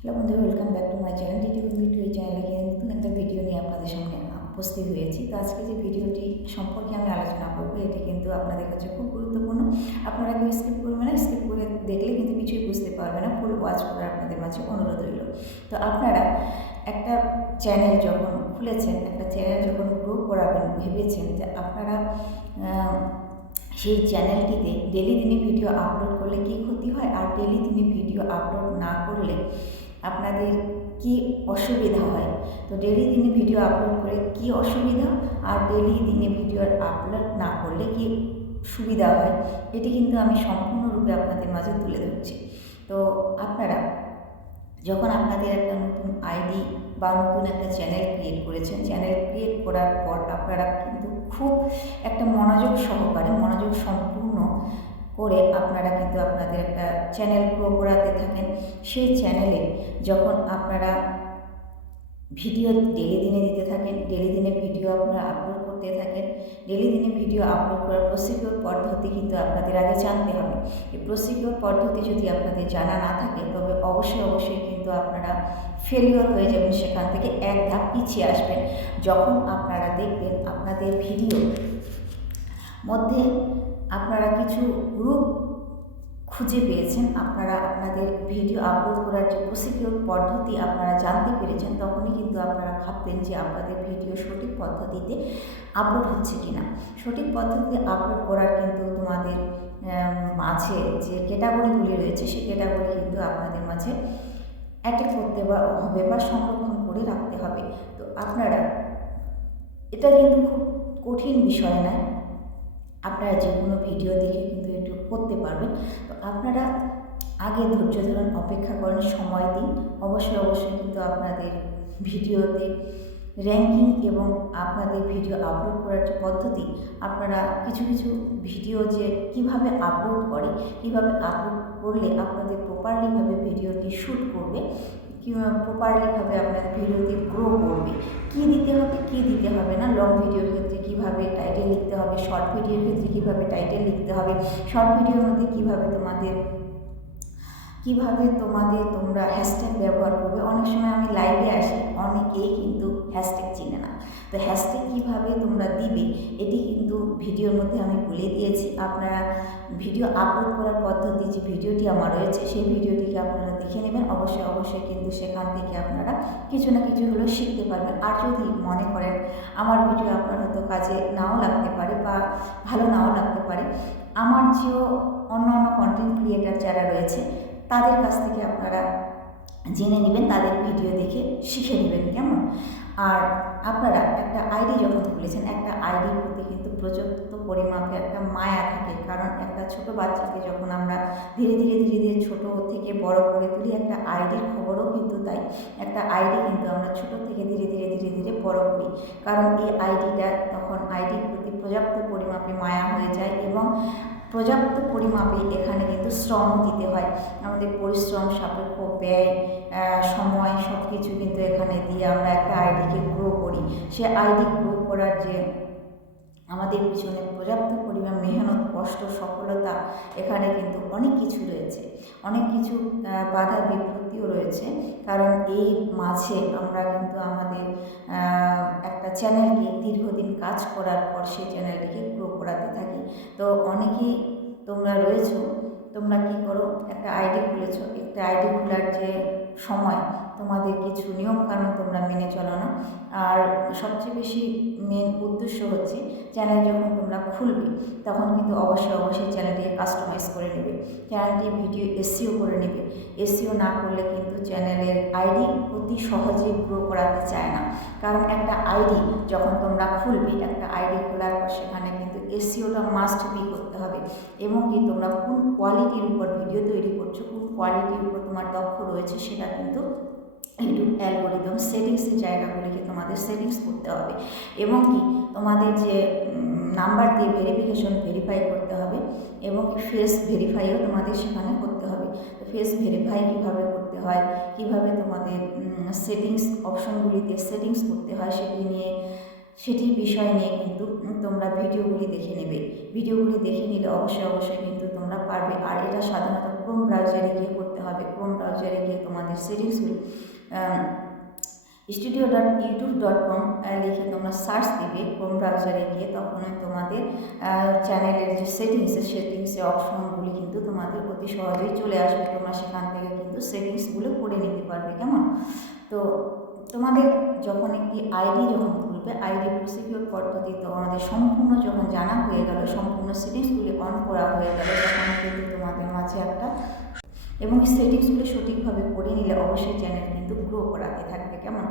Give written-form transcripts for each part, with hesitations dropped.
Hello বন্ধুরা, welcome back to my channel DT video. এই চ্যানেলে নতুন একটা ভিডিও নিয়ে আপনাদের সামনে উপস্থিত হয়েছি। তো আজকে যে ভিডিওটি সম্পর্কে আমি আলোচনা করবো, এটি কিন্তু আপনাদের কাছে খুব গুরুত্বপূর্ণ। আপনারা কেউ স্কিপ করবেন না, স্কিপ করে দেখলে কিন্তু কিছুই বুঝতে পারবে না। ফুল ওয়াচ করে আপনাদের মাঝে অনুরোধ রইল। তো আপনারা একটা চ্যানেল যখন খুলেছেন, একটা চ্যানেল যখন গ্রো করাবেন, ভেবেছেন যে আপনারা সেই চ্যানেলটিতে ডেলি দিনে ভিডিও আপলোড করলে কী ক্ষতি হয়, আর ডেলি দিনে ভিডিও আপলোড না করলে আপনাদের কি অসুবিধা হয়। তো ডেলি দিনে ভিডিও আপলোড করে কি অসুবিধা, আর ডেলি দিনে ভিডিও আপলোড না করলে কি সুবিধা হয়, এটি কিন্তু আমি সম্পূর্ণরূপে আপনাদের মাঝে তুলে ধরছি। তো আপনারা যখন আপনাদের একটা নতুন আইডি বা নতুন একটা চ্যানেল ক্রিয়েট করেছেন, চ্যানেল ক্রিয়েট করার পর আপনারা কিন্তু খুব একটা মনোযোগ সহকারে, মনোযোগ সম্পূর্ণ করে আপনারা কিন্তু আপনাদের একটা চ্যানেল গ্রো করাতে থাকেন। সেই চ্যানেলে যখন আপনারা ভিডিও ডেলি দিনে দিতে থাকেন, ডেলি দিনে ভিডিও আপনারা আপলোড করতে থাকেন, ডেলি দিনে ভিডিও আপলোড করার প্রসিকিউর পদ্ধতি কিন্তু আপনাদের আগে জানতে হবে। এই প্রসিকিউর পদ্ধতি যদি আপনাদের জানা না থাকে, তবে অবশ্যই কিন্তু আপনারা ফেলিওর হয়ে যাবেন, সেখান থেকে এক ধাপ পিছিয়ে আসবেন। যখন আপনারা দেখবেন আপনাদের ভিডিও মধ্যে আপনারা কিছু রূপ খুঁজে পেয়েছেন, আপনারা আপনাদের ভিডিও আপলোড করার যে প্রসিকিউর পদ্ধতি আপনারা জানতে পেরেছেন, তখনই কিন্তু আপনারা ভাববেন যে আপনাদের ভিডিও সঠিক পদ্ধতিতে আপলোড হচ্ছে কিনা। সঠিক পদ্ধতিতে আপলোড করার কিন্তু তোমাদের মাঝে যে ক্যাটাগরিগুলি রয়েছে, সেই ক্যাটাগরি কিন্তু আপনাদের মাঝে অ্যাটেক করতে হবে বা সংরক্ষণ করে রাখতে হবে। তো আপনারা এটা কিন্তু খুব কঠিন বিষয় নয়, আপনারা যে কোনো ভিডিও দেখে কিন্তু একটু করতে পারবেন। তো আপনারা আগে ধৈর্য ধরুন, অপেক্ষা করেন, সময় দিন। অবশ্যই কিন্তু আপনাদের ভিডিওতে র্যাঙ্কিং এবং আপনাদের ভিডিও আপলোড করার যে পদ্ধতি, আপনারা কিছু ভিডিও যে কিভাবে আপলোড করে, কিভাবে আপলোড করলে আপনাদের প্রপারলিভাবে ভিডিওটি শ্যুট করবে, প্রপারলিভাবে আপনাদের ভিডিওটি গ্রো করবে, কী দিতে হবে কী দিতে হবে না, লং ভিডিওর ক্ষেত্রে কীভাবে টাইটেল লিখতে হবে, শর্ট ভিডিওর ক্ষেত্রে কীভাবে টাইটেল লিখতে হবে, শর্ট ভিডিওর মধ্যে কীভাবে তোমরা হ্যাশট্যাগ ব্যবহার করবে। অনেক সময় আমি লাইভে আসি, অনেকেই কিন্তু হ্যাশট্যাগ চিনে না। তো হ্যাশট্যাগ কীভাবে তোমরা দিবে, এটি কিন্তু ভিডিওর মধ্যে আমি বলে দিয়েছি। আপনারা ভিডিও আপলোড করার পদ্ধতি যে ভিডিওটি আমার রয়েছে, সেই ভিডিওটিকে আপনারা দেখে নেবেন। অবশ্যই কিন্তু সেখান থেকে আপনারা কিছু না কিছু হলেও শিখতে পারবেন। আর যদি মনে করেন আমার ভিডিও আপনার হয়তো কাজে নাও লাগতে পারে বা ভালো নাও লাগতে পারে, আমার চেয়েও অন্য কন্টেন্ট ক্রিয়েটার যারা রয়েছে, তাদের কাছ থেকে আপনারা জেনে নেবেন, তাদের ভিডিও দেখে শিখে নেবেন, কেমন। আর আপনারা একটা আইডি যখন খুলেছেন, একটা আইডির প্রতি কিন্তু প্রযুক্ত পরিমাপে একটা মায়া থাকে। কারণ একটা ছোট বাচ্চাকে যখন আমরা ধীরে ধীরে ছোট থেকে বড় করে তুলি, একটা আইডির খবরও কিন্তু তাই। একটা আইডি কিন্তু আমরা ছোট থেকে ধীরে ধীরে বড় করি, কারণ এই আইডিটা তখন আইডির প্রতি পর্যাপ্ত পরিমাপে মায়া হয়ে যায় এবং পর্যাপ্ত পরিমাপে এখানে কিন্তু শ্রম দিতে হয়। আমাদের পরিশ্রম, সাপেক্ষ ব্যয়, সময় সব কিছু কিন্তু এখানে দিয়ে আমরা একটা আইডিকে গ্রো করি। সে আইডি গ্রো করার যে আমাদের পিছনে পর্যাপ্ত পরিমাণ মেহনত, কষ্ট, সফলতা, এখানে কিন্তু অনেক কিছু রয়েছে, অনেক কিছু বাধা বিপত্তিও রয়েছে। কারণ এই মাঝে আমরা কিন্তু আমাদের একটা চ্যানেলকে দীর্ঘদিন কাজ করার পর সেই চ্যানেলটিকে গ্রো করাতে থাকি। তো অনেকেই তোমরা রয়েছো, তোমরা কি করো, একটা আইডি খুলেছো, একটা আইডি খোলার যে সময় তোমাদের কিছু নিয়মকানুন তোমরা মেনে চলো না। আর সবচেয়ে বেশি মেন উদ্দেশ্য হচ্ছে, চ্যানেল যখন তোমরা খুলবে তখন কিন্তু অবশ্যই চ্যানেলটিকে কাস্টমাইজ করে নেবে, চ্যানেলটি ভিডিও এসইও করে নেবে। এসইও না করলে কিন্তু চ্যানেলের আইডি অতি সহজে গ্রো করাতে চায় না। কারণ একটা আইডি যখন তোমরা খুলবে, একটা আইডি খোলার পর সেখানে কিন্তু এসইওটা মাস্ট বি করতে হবে। এবং কি তোমরা কোন কোয়ালিটির উপর ভিডিও তৈরি করছো, কোন কোয়ালিটির উপর তোমার দক্ষ রয়েছে, সেটা কিন্তু ইউটিউব অ্যালগোরিদম সেটিংসের জায়গাগুলিকে তোমাদের সেটিংস করতে হবে। এবং কি তোমাদের যে নাম্বার দিয়ে ভেরিফাই করতে হবে, এবং কি ফেস ভেরিফাইও তোমাদের সেখানে করতে হবে। তো ফেস ভেরিফাই কীভাবে করতে হয়, কীভাবে তোমাদের সেটিংস অপশনগুলিতে সেটিংস করতে হয়, সেটির বিষয় নিয়ে কিন্তু তোমরা ভিডিওগুলি দেখে নেবে। ভিডিওগুলি দেখে নিলে অবশ্যই কিন্তু তোমরা পারবে। আর এটা সাধারণত ক্রোম ব্রাউজারে গিয়ে করতে হবে ক্রোম ব্রাউজারে গিয়ে তোমাদের সেটিংসগুলো studio.youtube.com লিখে তোমরা সার্চ দিবে ক্রোম ব্রাউজারে গিয়ে, তখনই তোমাদের চ্যানেলের যে সেটিংসে অপশনগুলি কিন্তু তোমাদের অতি সহজেই চলে আসবে। তোমরা সেখান থেকে কিন্তু সেটিংসগুলো করে নিতে পারবে, কেমন? তো তোমাদের যখন একটি আইডি যখন খুলবে, আইডি প্রসিকিউর পদ্ধতি তোমাদের সম্পূর্ণ যখন জানা হয়ে গেল, সম্পূর্ণ সেটিংসগুলি অন করা হয়ে গেল, তখন কিন্তু তোমাদের মাঝে একটা এবং সেটিংসগুলো সঠিকভাবে করে নিলে অবশ্যই চ্যানেল কিন্তু গ্রো করাতে থাকবে, কেমন?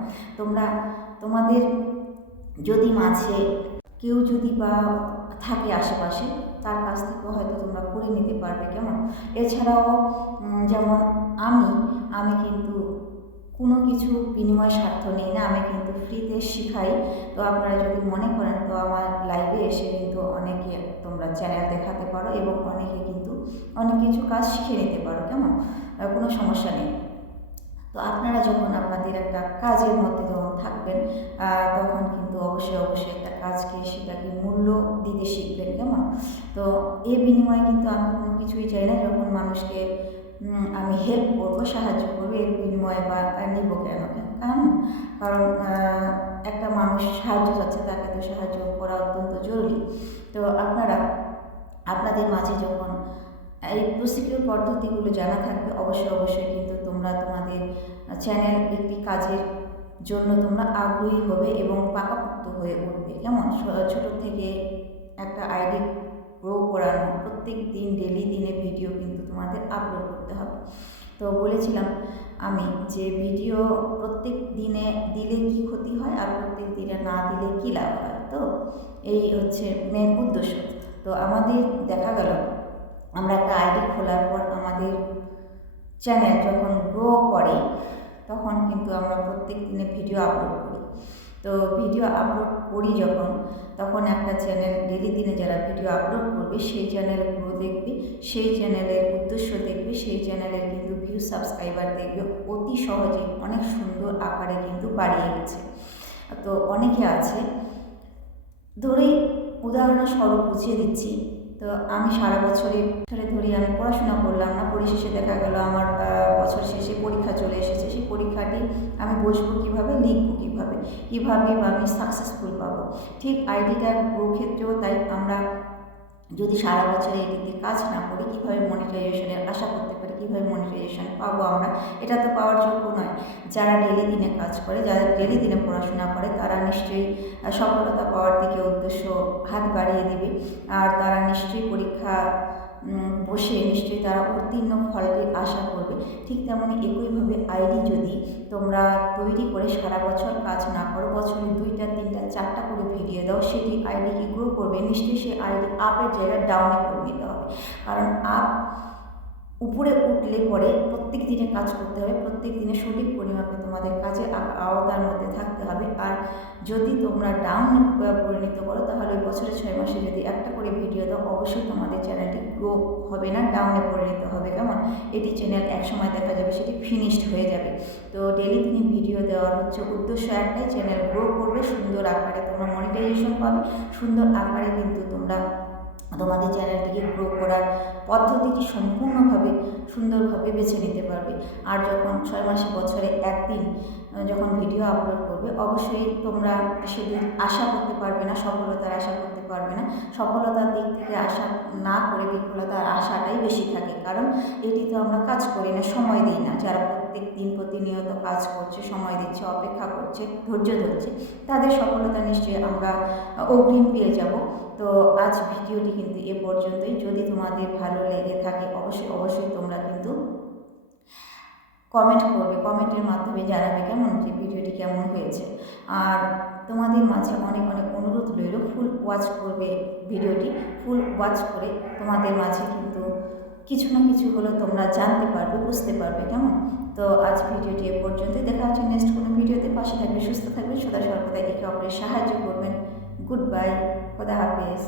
তোমাদের যদি মাঝে কেউ যদি বা থাকে আশেপাশে, তার কাছ থেকেও হয়তো তোমরা করে নিতে পারবে, কেমন? এছাড়াও যেমন আমি কিন্তু কোনো কিছু বিনিময় স্বার্থ নেই না, আমি কিন্তু ফ্রিতে শিখাই। তো আপনারা যদি মনে করেন তো আমার লাইভে এসে কিন্তু অনেকে তোমরা চ্যানেল দেখাতে পারো এবং অনেকে কিন্তু অনেক কিছু কাজ শিখে নিতে পারো, কেমন? কোনো সমস্যা নেই। তো আপনারা যখন আপনাদের একটা কাজের মধ্যে যখন থাকবেন, তখন কিন্তু অবশ্যই একটা কাজকে সেটাকে মূল্য দিতে শিখবেন, কেমন? তো এর বিনিময়ে কিন্তু আমি কোনো কিছুই চাই না। যখন মানুষকে আমি হেল্প করবো, সাহায্য করবো, এর বিনিময়ে বা নিব কেন? কারণ একটা মানুষ সাহায্য চাচ্ছে, তাকে তো সাহায্য করা অত্যন্ত জরুরি। তো আপনারা আপনাদের মাঝে যখন এই প্রসিকিউর পদ্ধতিগুলো জানা থাকবে, অবশ্যই কিন্তু তোমরা তোমাদের চ্যানেল একটি কাজের জন্য তোমরা আগ্রহী হবে এবং পাকাপোক্ত হয়ে উঠবে, কেমন? ছোট থেকে একটা আইডি গ্রো করানো, প্রত্যেক দিন ডেলি দিনে ভিডিও কিন্তু তোমাদের আপলোড করতে হবে। তো বলেছিলাম আমি যে ভিডিও প্রত্যেক দিনে দিলে কি ক্ষতি হয় আর প্রত্যেক দিনে না দিলে কি লাভ হয়, তো এই হচ্ছে মেন উদ্দেশ্য। তো আমাদের দেখা গেল আমরা একটা আইডি খোলার পর আমাদের চ্যানেল যখন গ্রো করে, তখন কিন্তু আমরা প্রত্যেক দিনে ভিডিও আপলোড করি। তো ভিডিও আপলোড করি তখন একটা চ্যানেল ডেলি দিনে যারা ভিডিও আপলোড করবে, সেই চ্যানেল গ্রো দেখবে, সেই চ্যানেলের উদ্দেশ্য দেখবে, সেই চ্যানেলের কিন্তু ভিউ সাবস্ক্রাইবার দেখবে অতি সহজে অনেক সুন্দর আকারে কিন্তু বাড়িয়ে গেছে। তো অনেকে আছে, ধরেই উদাহরণস্বরূপ বুঝিয়ে দিচ্ছি। তো আমি সারা বছরে ধরে আমি পড়াশোনা করলাম না, পরিশেষে দেখা গেল আমার বছর শেষে পরীক্ষা চলে এসেছে। সেই পরীক্ষাটি আমি বসবো কীভাবে, লিখবো কীভাবে বা আমি সাকসেসফুল পাবো। ঠিক আইডিটার গ্রো ক্ষেত্রেও তাই আমরা যদি সারা বছরে এটিতে কাজ না করি, কীভাবে মনিটাইজেশনের আশা করতে পারি, কীভাবে মনিটাইজেশন পাবো আমরা, এটা তো পাওয়ার যোগ্য নয়। যারা ডেলি দিনে কাজ করে, যারা ডেলি দিনে পড়াশোনা করে, তারা নিশ্চয়ই সফলতা পাওয়ার দিকে উদ্দেশ্য হাত বাড়িয়ে দেবে। আর তারা নিশ্চয়ই পরীক্ষা বসে নিশ্চয়ই তারা উত্তীর্ণ ফলের আশা করবে। ঠিক তেমনি একইভাবে আইডি যদি তোমরা তৈরি করে সারা বছর কাজ না করো, বছরে 2টা 3টা 4টা করে ভিডিও দাও, সেটি আইডিকে গ্রো করবে। নিশ্চয়ই সেই আইডি আপের জায়গায় ডাউনে করে নিতে হবে, কারণ আপ উপরে উঠলে পরে প্রত্যেক দিনে কাজ করতে হবে, প্রত্যেক দিনে সঠিক পরিমাপে তোমাদের কাজের আওতার মধ্যে থাকতে হবে। আর যদি তোমরা ডাউনে পরিণত করো, তাহলে বছরে 6 মাসে যদি একটা করে ভিডিও দাও, অবশ্যই তোমাদের চ্যানেলটি গ্রো হবে না, ডাউনে পরিণত হবে, কেমন? এটি চ্যানেল একসময় দেখা যাবে সেটি ফিনিশড হয়ে যাবে। তো ডেলি দিনে ভিডিও দেওয়ার হচ্ছে উদ্দেশ্য একটাই, চ্যানেল গ্রো করবে, সুন্দর আকারে তোমরা মনিটাইজেশন পাবে, সুন্দর আকারে কিন্তু তোমরা তোমাদের চ্যানেলটিকে গ্রো করার পদ্ধতিটি সম্পূর্ণভাবে সুন্দরভাবে বেছে নিতে পারবে। আর যখন 6 মাসে বছরে একদিন যখন ভিডিও আপলোড করবে, অবশ্যই তোমরা সেদিন আশা করতে পারবে না, সফলতার আশা করতে পারবে না। সফলতার দিক থেকে আশা না করে বিফলতার আশাটাই বেশি থাকে, কারণ এটি তো আমরা কাজ করি না, সময় দিই না। যারা প্রত্যেক দিন প্রতিনিয়ত কাজ করছে, সময় দিচ্ছে, অপেক্ষা করছে, ধৈর্য ধরছে, তাদের সফলতা নিশ্চয়ই আমরা অগ্রিম পেয়ে যাব। তো আজ ভিডিওটি কিন্তু এ পর্যন্তই। যদি তোমাদের ভালো লেগে থাকে অবশ্যই তোমরা কিন্তু কমেন্ট করবে, কমেন্টের মাধ্যমে জানাবে কেমন যে ভিডিওটি কেমন হয়েছে। আর তোমাদের মাঝে অনেক অনুরোধ রইল, ফুল ওয়াচ করবে ভিডিওটি, ফুল ওয়াচ করে তোমাদের মাঝে কিন্তু কিছু না কিছু হলেও তোমরা জানতে পারবে, বুঝতে পারবে, কেমন? তো আজ ভিডিওটি এ পর্যন্তই। দেখা হচ্ছে নেক্সট কোনো ভিডিওতে। পাশে থাকবে, সুস্থ থাকবে, সদা সর্বদা একে অপরের সাহায্য করবেন। গুড বাই, খোদা হাফেজ।